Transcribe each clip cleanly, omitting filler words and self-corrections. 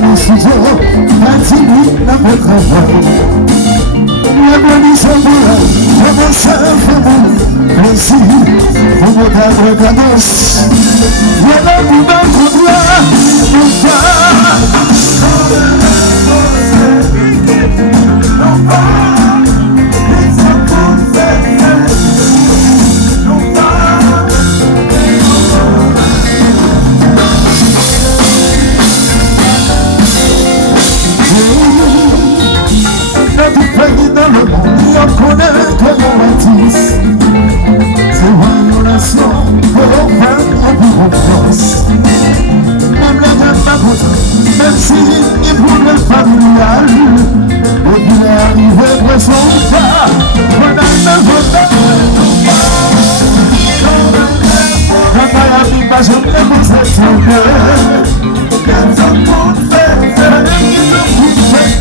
mon studio, fatigué dans le travail. La bonne chambre, comment ça fait mon plaisir, pour mon cadre cadence. Il y a la boue d'un coup de là, non pas. Dans le monde, on connaît que l'on bâtisse. C'est une relation pour faire et pour confiance. Même les deux pas contents, même si ils pourraient familial. Et puis il est arrivé pour son cas, on a ne veut pas. Quand il y a mis ma jambe, les mots s'attendent. Qu'elles ont tout fait, ils ont tout fait.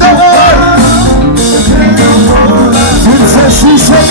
She said,